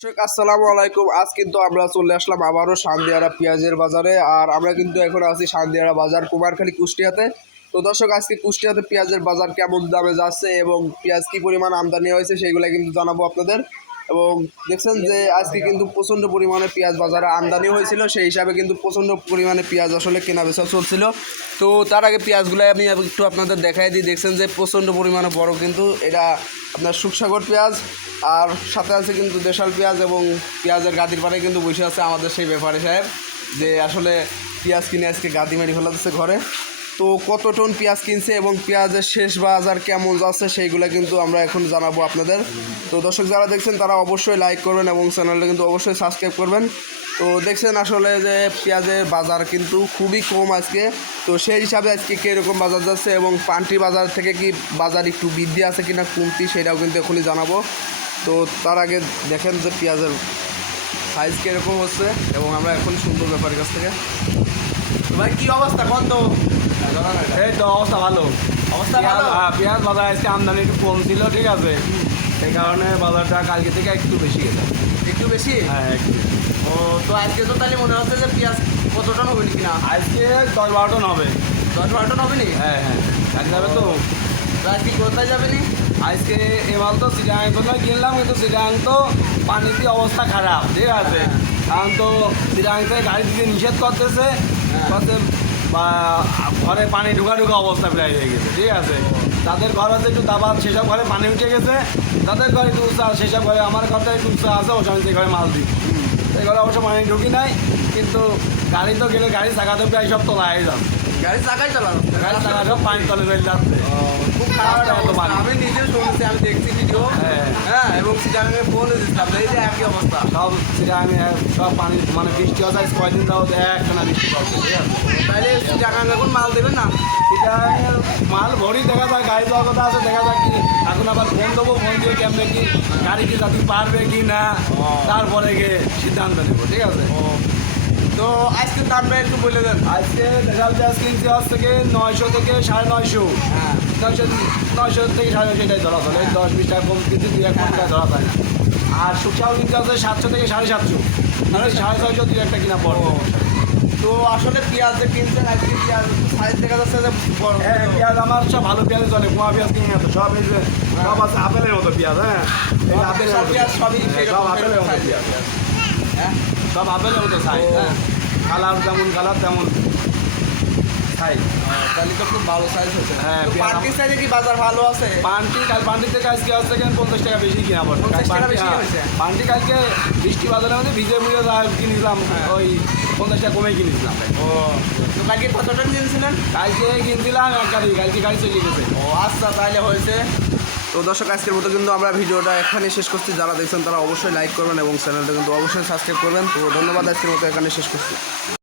আসসালামু আলাইকুম। আজ কিন্তু আমরা চলে আসলাম আবারও সান্দিয়ারা পেঁয়াজের বাজারে। আর আমরা কিন্তু এখন আছি সান্দিয়ারা বাজার, কুমারখালী, কুষ্টিয়াতে। তো দর্শক, আজকে কুষ্টিয়াতে পেঁয়াজের বাজার কেমন দামে যাচ্ছে এবং পেঁয়াজ কী পরিমাণ আমদানি হয়েছে সেইগুলো কিন্তু জানাবো আপনাদের। এবং দেখছেন যে আজকে কিন্তু প্রচণ্ড পরিমাণে পেঁয়াজ বাজারে আমদানি হয়েছিল, সেই হিসাবে কিন্তু প্রচণ্ড পরিমাণে পেঁয়াজ আসলে কেনা বেচা চলছিল। তো তার আগে পেঁয়াজগুলো আমি একটু আপনাদের দেখাই দিই। দেখছেন যে প্রচণ্ড পরিমাণে বড়, কিন্তু এটা আপনার সুখসাগর পেঁয়াজ। আর সাথে আছে কিন্তু দেশাল পেঁয়াজ, এবং পেঁয়াজের গাদির পাড়ে কিন্তু বসে আছে আমাদের সেই ব্যাপারী সাহেব, যে আসলে পেঁয়াজ কিনে আজকে গাদি মেরে ফেলাতেছে ঘরে। তো কত টন পেঁয়াজ কিনছে এবং পেঁয়াজের শেষ বাজার কেমন যাচ্ছে সেইগুলো কিন্তু আমরা এখন জানাবো আপনাদের। তো দর্শক যারা দেখছেন তারা অবশ্যই লাইক করবেন এবং চ্যানেলটা কিন্তু অবশ্যই সাবস্ক্রাইব করবেন। তো দেখছেন আসলে যে পেঁয়াজের বাজার কিন্তু খুবই কম আজকে। তো সেই হিসাবে আজকে কীরকম বাজার যাচ্ছে এবং পান্টি বাজার থেকে কি বাজার একটু বৃদ্ধি আছে কিনা কমতি, সেটাও কিন্তু এখনই জানাবো। তো তার আগে দেখেন যে পেঁয়াজের সাইজ কীরকম হচ্ছে, এবং আমরা এখন সুন্দর ব্যাপারের কাছ থেকে। ভাই কী অবস্থা কোন? তো এই তো অবস্থা ভালো। অবস্থা ভালো। পেঁয়াজ বাজার আজকে আমদানি একটু কম ছিল, ঠিক আছে, সেই কারণে বাজারটা কালকে থেকে একটু বেশি গেছে। একটু বেশি? হ্যাঁ, একটু। ও, তো আজকে তো তাহলে মনে হচ্ছে যে পেঁয়াজ কত টন হবে কিনা? আজকে 10-12 টন হবে। 10-12 টন হবে নি? হ্যাঁ হ্যাঁ, কাজে যাবে তো। আজকে কোথায় যাবে নি? আজকে এবার তো সিটাং তো কিনলাম, কিন্তু সিটাং তো পানিতে অবস্থা খারাপ, ঠিক আছে। কারণ তো সিটাং থেকে গাড়ি দিতে নিষেধ করতেছে, করতে বা ঘরে পানি ঢুকা অবস্থা প্রায় হয়ে গেছে, ঠিক আছে। তাদের ঘর আছে একটু দাবাত, সেসব ঘরে পানি উঠে গেছে, তাদের ঘরে একটু উৎসাহ, সেসব ঘরে আমার ঘরটা একটু উৎসাহ আছে, ওর সঙ্গে সেই ঘরে মাল দিই। সেই ঘরে অবশ্য পানি ঢুকি নাই, কিন্তু গাড়ি তো গেলে গাড়ি চাকাতে প্রায় সব তোলাই যাবে। গাড়ি চাকাই চালানো? গাড়ি চাকা সব পানি তলে ফেলে যাচ্ছে। খুব খারাপ অবস্থা। আমি নিজে শুনেছি, আমি দেখছি ভিডিও। হ্যাঁ, এবং সিটাঙে ফোন দিয়েছিলাম, এই যে একই অবস্থা। সব সেটা আমি সব পানি মানে বৃষ্টি হচ্ছে, কয়দিন যাও একখানা বৃষ্টি পড়ছে, ঠিক আছে। তাহলে সিটাঙে এখন মাল দেবেন না? সেটা মাল ভরি দেখা যায়, গাড়ি যাওয়ার কথা আছে, দেখা যাক কি। এখন আবার ফোন দেবো, ফোন দিয়ে কেমনে কি গাড়ি কি যাতে পারবে কি না, তারপরে গিয়ে সিদ্ধান্ত নেবো, ঠিক আছে। তো আজকে দামটা একটু বলে দেন। আজকে দেখাল পেঁয়াজ কিনছি আজ থেকে 900 থেকে 950। হ্যাঁ, 900 থেকে 950 এটাই ধরা চলে। 10-20 টাকা কম কিন্তু 2-1 টাকা ধরা যায় না। আর শুকসাও কিনতে আছে 700 থেকে 750, 650, 2-1 কিনা পড়বে। তো আসলে পেঁয়াজ যে কিনছেন আজকে, পেঁয়াজ সাইজ দেখা যাচ্ছে যে বড়। হ্যাঁ, পেঁয়াজ আমার সব ভালো পেঁয়াজ চলে, কুয়া পেঁয়াজ কিনে তো সব এই যে সব আছে আপেলের মতো পেঁয়াজ। হ্যাঁ, এই আপেলের পেঁয়াজ সবই সব আপেলের মতো পেঁয়াজ। হ্যাঁ, সব আপেলের মতো সাইজ। হ্যাঁ, কালার যেমন কালার তেমন সাইজ। তাহলে তো খুব ভালো সাইজ হচ্ছে। হ্যাঁ, পার্টি সাইজে কি বাজার ভালো আছে? পান্টি থেকে আজকে আজ থেকে 50 টাকা বেশি কিনা পড়ছে। 50 টাকা বেশি হয়েছে? পান্টি কালকে বৃষ্টি বাজারের মধ্যে ভিজে কিনেছিলাম, ওই 50 টাকা কমে কিনেছিলাম। ও, তো কালকে কত টন কিনছিলেন? কালকে কিনছিলাম 1 গাড়ি, কালকে গাড়ি চলে গেছে। ও আচ্ছা, তাহলে হয়েছে। তো দর্শক, আজকের মতো কিন্তু আমরা ভিডিওটা এখানে শেষ করছি। যারা দেখছেন তারা অবশ্যই লাইক করবেন এবং চ্যানেলটা কিন্তু অবশ্যই সাবস্ক্রাইব করবেন। তো ধন্যবাদ, আজকের মতো এখানে শেষ করছি।